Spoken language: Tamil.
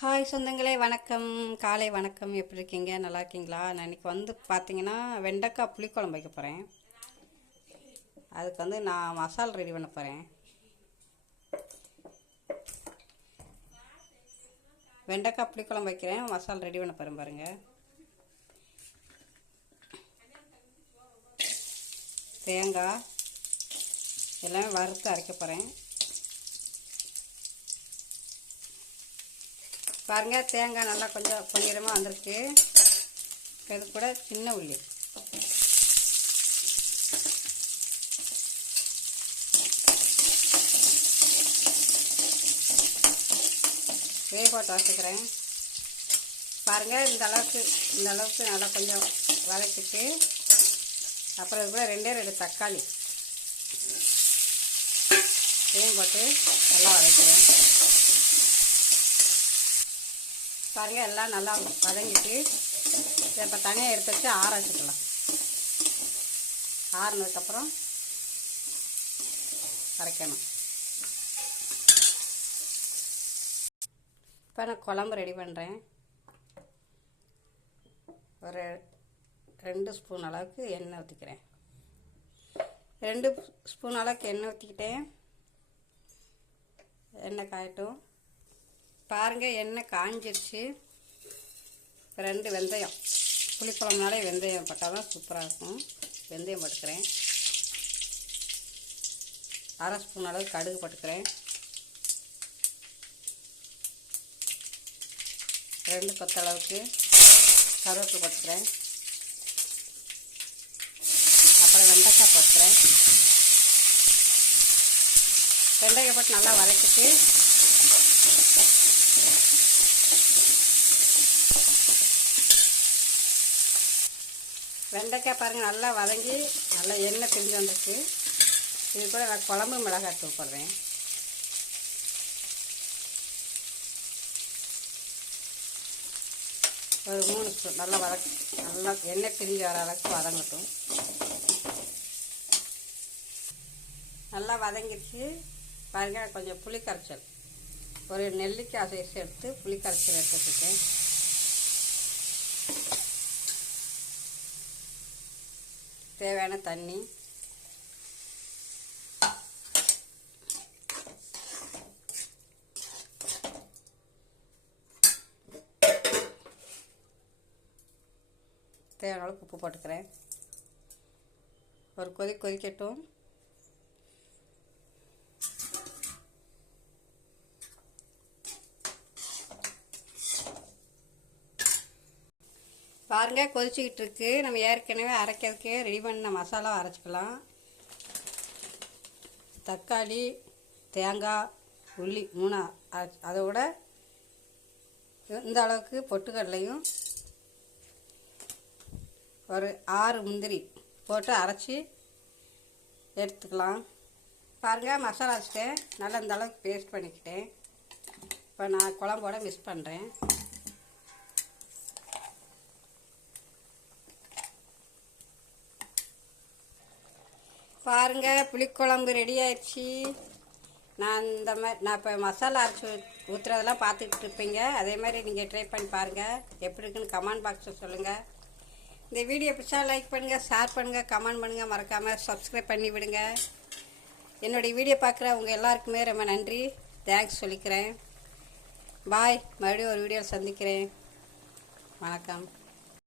ஹாய் சொந்தங்களே, வணக்கம். காலை வணக்கம். எப்படி இருக்கீங்க? நல்லா இருக்கீங்களா? நான் இன்றைக்கி பார்த்தீங்கன்னா வெண்டைக்காய் புளிக்குழம்பு வைக்க போகிறேன். அதுக்கு நான் மசாலா ரெடி பண்ண போகிறேன். வெண்டைக்காய் புளிக்குழம்பு வைக்கிறேன், மசாலா ரெடி பண்ண போகிறேன் பாருங்கள். தேங்காய் எல்லாமே வறுத்து அரைக்க போகிறேன். பாருங்கள், தேங்காய் நல்லா கொஞ்சம் பொன்னிறமாக வந்திருக்கு. இது கூட சின்ன உள்ளி, போட்டு வச்சுக்கிறேன். பாருங்கள், இந்த அளவுக்கு நல்லா கொஞ்சம் வதக்கிட்டு அப்புறம் இது கூட ரெண்டு தக்காளி போட்டு நல்லா வதக்கிறேன். பாருங்கள், எல்லாம் நல்லா வதங்கிட்டு இப்போ தனியாக எடுத்து வச்சு ஆற வச்சுக்கலாம். ஆறுனதுக்கப்புறம் அரைக்கணும். இப்போ நான் குழம்பு ரெடி பண்ணுறேன். ஒரு 2 ஸ்பூன் அளவுக்கு எண்ணெய் ஊற்றிக்கிறேன். 2 ஸ்பூன் அளவுக்கு எண்ணெய் ஊற்றிக்கிட்டேன். எண்ணெய் காயட்டும். பாருங்கள், எண்ணெய் காஞ்சிருச்சு. 2 வெந்தயம், புளிக்குழம்புனாலே வெந்தயம் போட்டால் தான் சூப்பராக இருக்கும். வெந்தயம் போட்டுக்கிறேன். 1/2 ஸ்பூன் அளவு கடுகு போட்டுக்கிறேன். 2 கொத்தளவுக்கு கருவேப்பிலை போட்டுக்கிறேன். அப்புறம் வெண்டைக்காய் போட்டுக்கிறேன். வெண்டைக்காய் போட்டு நல்லா வதக்கிட்டு வெண்டைக்காய் பாருங்கள் நல்லா வதங்கி நல்லா எண்ணெய் பிரிஞ்சு வந்துருக்கு. இது கூட நான் குழம்பு மிளகாய் தூள் போடுறேன். ஒரு 3 ஸ்பூன் நல்லா நல்லா எண்ணெய் பிரிஞ்சு வர அளவுக்கு வதங்கட்டும். நல்லா வதங்கிடுச்சு. பாருங்கள், கொஞ்சம் புளி கரைச்சல், ஒரு நெல்லிக்காய் சைஸ் எடுத்து புளி கரைச்சல் எடுத்து வச்சுருக்கேன். தேவையான தண்ணி, தேவையான அளவுக்கு உப்பு போட்டுக்கிறேன். ஒரு கொதிக்கட்டும். பாருங்கள், கொதிச்சுக்கிட்டு இருக்கு. நம்ம ஏற்கனவே அரைக்கிறதுக்கு ரெடி பண்ண மசாலா அரைச்சிக்கலாம். தக்காளி, தேங்காய், உள்ளி 3 அதோட இந்த அளவுக்கு பொட்டுக்கடலையும் ஒரு 6 முந்திரி போட்டு அரைச்சி எடுத்துக்கலாம். பாருங்கள், மசாலா அரைச்சிட்டேன். நல்லா இந்த அளவுக்கு பேஸ்ட் பண்ணிக்கிட்டேன். இப்போ நான் குழம்போட மிக்ஸ் பண்ணுறேன். பாருங்கள், புளிக்குழம்பு ரெடி ஆயிடுச்சு. நான் இப்போ மசாலா அரைச்சி ஊற்றுறதெல்லாம் பார்த்துக்கிட்டு இருப்பீங்க. அதே மாதிரி நீங்கள் ட்ரை பண்ணி பாருங்கள். எப்படி இருக்குன்னு கமெண்ட் பாக்ஸில் சொல்லுங்கள். இந்த வீடியோ பிடிச்சா லைக் பண்ணுங்கள், ஷேர் பண்ணுங்கள், கமெண்ட் பண்ணுங்கள். மறக்காமல் சப்ஸ்கிரைப் பண்ணி விடுங்க. என்னுடைய வீடியோ பார்க்குறவங்க எல்லாருக்குமே ரொம்ப நன்றி, தேங்க்ஸ் சொல்லிக்கிறேன். பாய். மறுபடியும் ஒரு வீடியோவில் சந்திக்கிறேன். வணக்கம்.